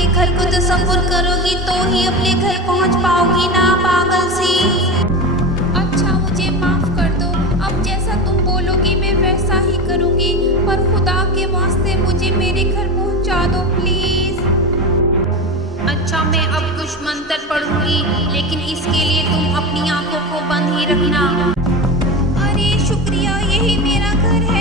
अपने घर को तसव्वुर करोगी तो ही अपने घर पहुंच पाओगी ना, पागल सी। अच्छा मुझे माफ कर दो, अब जैसा तुम बोलोगी मैं वैसा ही करूंगी, पर खुदा के वास्ते मुझे मेरे घर पहुंचा दो प्लीज। अच्छा मैं अब कुछ मंत्र पढ़ूंगी, लेकिन इसके लिए तुम अपनी आंखों को बंद ही रखना। अरे शुक्रिया, यही मेरा घर है।